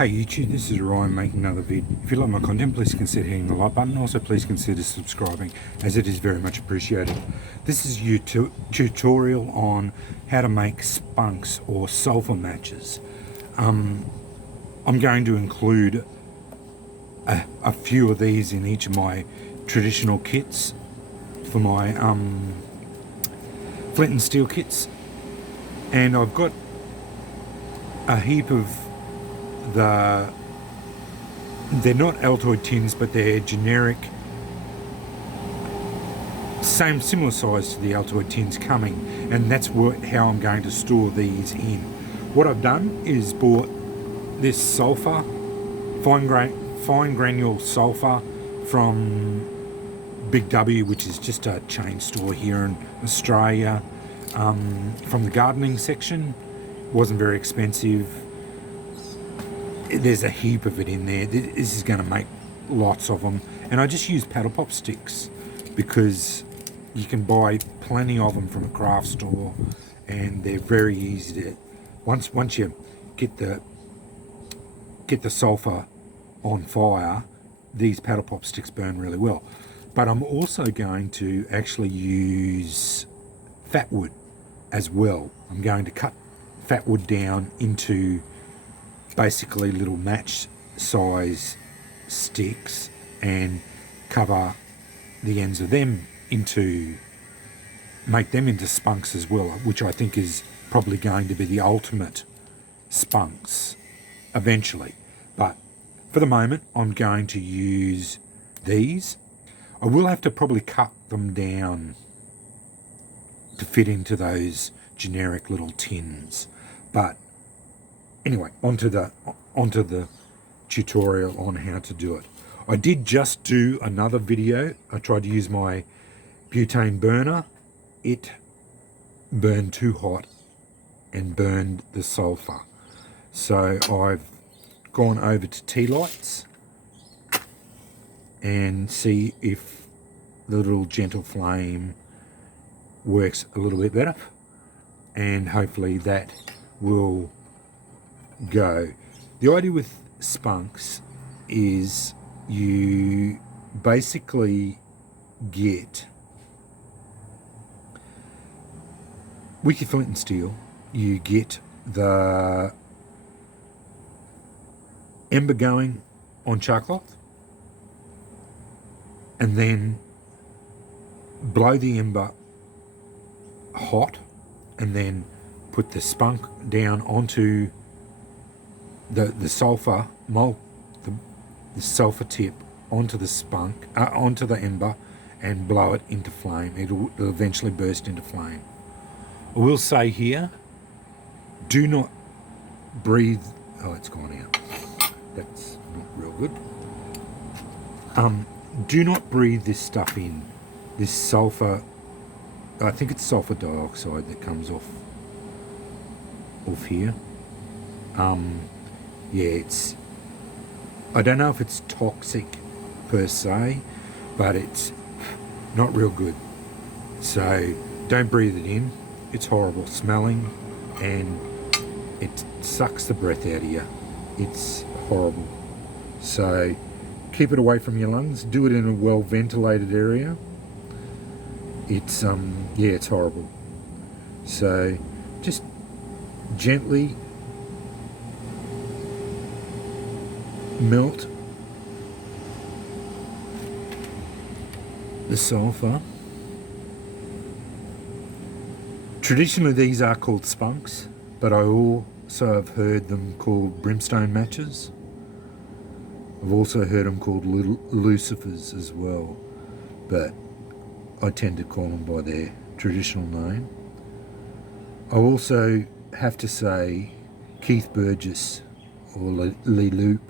Hey YouTube, this is Ryan making another vid. If you like my content, please consider hitting the like button. Also, please consider subscribing, as it is very much appreciated. This is a tutorial on how to make spunks or sulphur matches. I'm going to include a few of these in each of my traditional kits for my flint and steel kits, and I've got a heap of they're not altoid tins, but they're generic, similar size to the altoid tins coming, and that's how I'm going to store these in. What I've done is bought this sulphur, fine granule sulphur from Big W, which is just a chain store here in Australia, from the gardening section. Wasn't very expensive. There's a heap of it in there. This is going to make lots of them, and I just use paddle pop sticks because you can buy plenty of them from a craft store, and they're very easy to. Once you get the sulphur on fire, these paddle pop sticks burn really well. But I'm also going to actually use fatwood as well. I'm going to cut fatwood down into basically little match size sticks and cover the ends of them make them into spunks as well, which I think is probably going to be the ultimate spunks eventually. But for the moment, I'm going to use these. I will have to probably cut them down to fit into those generic little tins, but anyway, onto the tutorial on how to do it. I did just do another video. I tried to use my butane burner. It burned too hot and burned the sulphur. So I've gone over to tea lights and see if the little gentle flame works a little bit better, and hopefully that will go. The idea with spunks is you basically get, with your flint and steel, you get the ember going on char cloth, and then blow the ember hot, and then put the spunk down onto the sulphur the sulphur tip onto the spunk, onto the ember, and blow it into flame. It'll eventually burst into flame. I will say here, do not breathe. Oh, it's gone out. That's not real good. Do not breathe this stuff in. This sulphur, I think it's sulphur dioxide that comes off here. Yeah, I don't know if it's toxic per se, but it's not real good. So don't breathe it in. It's horrible smelling, and it sucks the breath out of you. It's horrible. So keep it away from your lungs. Do it in a well ventilated area. It's yeah, it's horrible. So just gently melt the sulphur. Traditionally these are called spunks, but I also have heard them called brimstone matches. I've also heard them called lucifers as well, but I tend to call them by their traditional name. I also have to say Keith Burgess, or Lee Loop,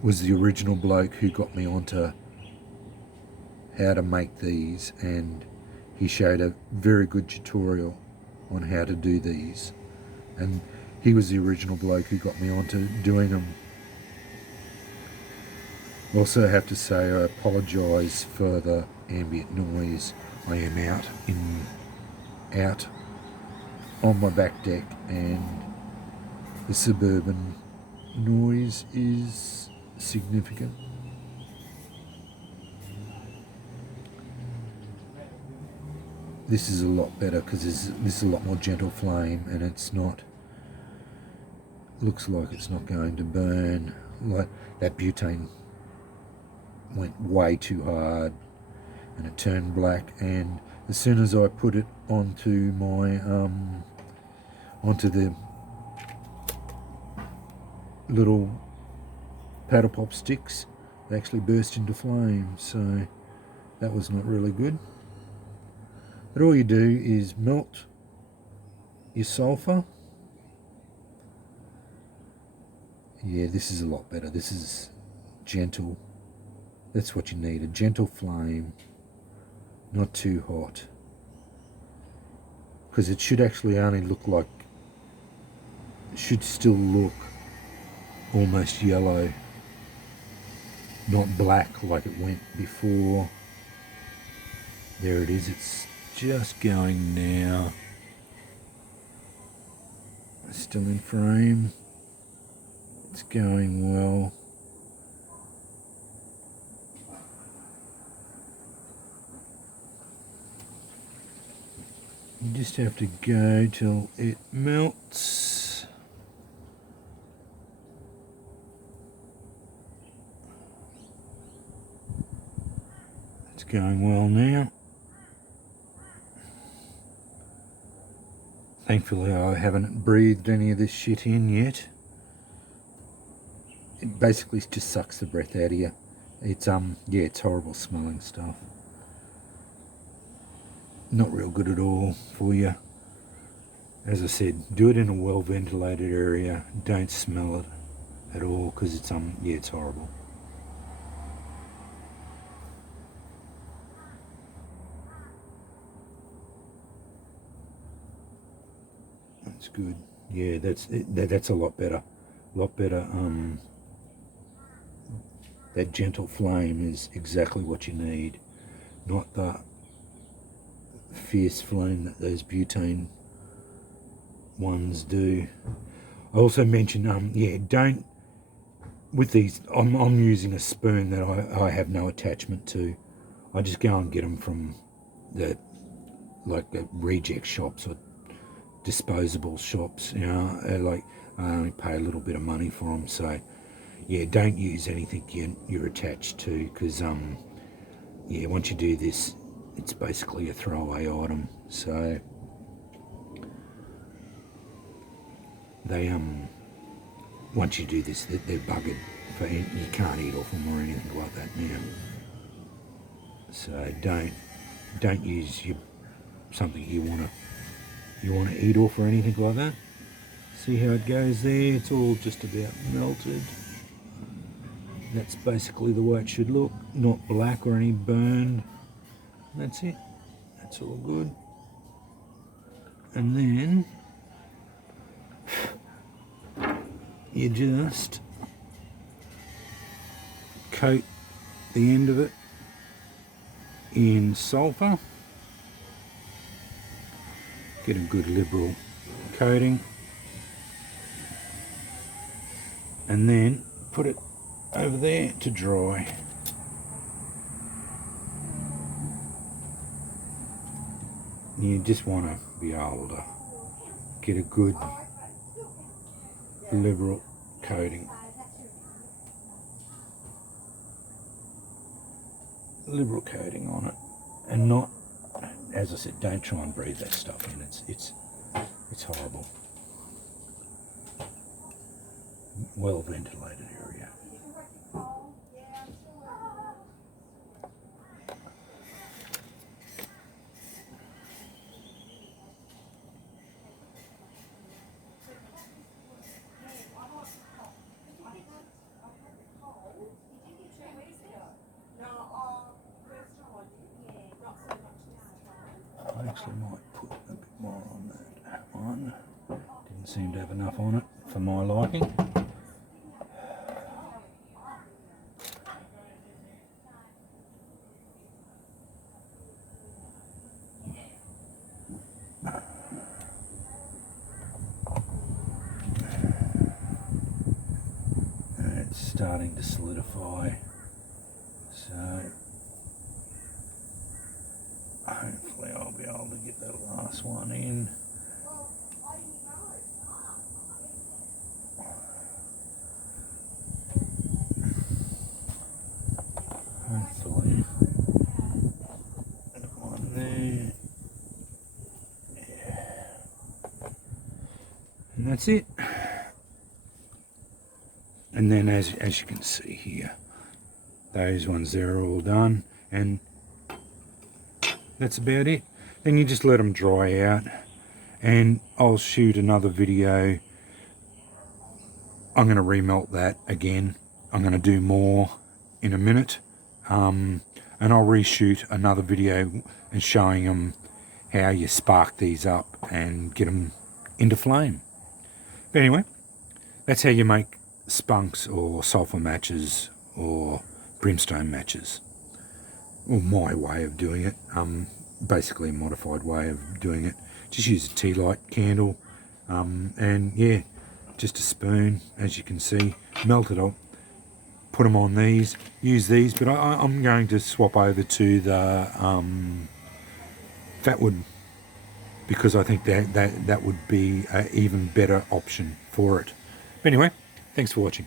was the original bloke who got me onto how to make these, and he showed a very good tutorial on how to do these, and he was the original bloke who got me onto doing them. Also have to say I apologise for the ambient noise. I am out on my back deck, and The suburban noise is significant. This is a lot better because this is a lot more gentle flame, and it's not, looks like it's not going to burn. Like that butane went way too hard and it turned black, and as soon as I put it onto my onto the little paddle pop sticks, they actually burst into flame, so that was not really good. But all you do is melt your sulphur. Yeah, this is a lot better. This is gentle. That's what you need, a gentle flame, not too hot. Because it should actually only look like, it should still look almost yellow, not black like it went before. There it is, it's just going now. Still in frame. It's going well. You just have to go till it melts. It's going well now. Thankfully I haven't breathed any of this shit in yet. It basically just sucks the breath out of you. It's yeah, it's horrible smelling stuff. Not real good at all for you. As I said, do it in a well ventilated area. Don't smell it at all because it's yeah, it's horrible. That's good. Yeah, that's a lot better. A lot better. That gentle flame is exactly what you need, not the fierce flame that those butane ones do. I also mentioned, yeah, don't, with these, I'm using a spoon that I have no attachment to. I just go and get them from the reject shops or disposable shops, you know, like I only pay a little bit of money for them, so yeah, don't use anything you're attached to, because yeah, once you do this, it's basically a throwaway item. So they once you do this, they're buggered. You can't eat off them or anything like that now. So don't use something you want to eat off or anything like that. See how it goes there? It's all just about melted. That's basically the way it should look, not black or any burned. That's it. That's all good. And then you just coat the end of it in sulphur. Get a good liberal coating. And then put it over there to dry. You just want to be able to get a good liberal coating. Liberal coating on it, and not, as I said, don't try and breathe that stuff in. It's horrible. Well ventilated area. I actually might put a bit more on that one. Didn't seem to have enough on it for my liking. starting to solidify. So hopefully I'll be able to get that last one in. Hopefully that one there. Yeah. And that's it. And then as you can see here, those ones there are all done, and that's about it. Then you just let them dry out, and I'll shoot another video. I'm going to remelt that again. I'm going to do more in a minute, and I'll reshoot another video and showing them how you spark these up and get them into flame. But anyway, that's how you make spunks or sulphur matches or brimstone matches. Well, my way of doing it, basically a modified way of doing it. Just use a tea light candle, and yeah, just a spoon, as you can see, melt it up, put them on these, use these, but I'm going to swap over to the fatwood, because I think that would be an even better option for it. But anyway, thanks for watching.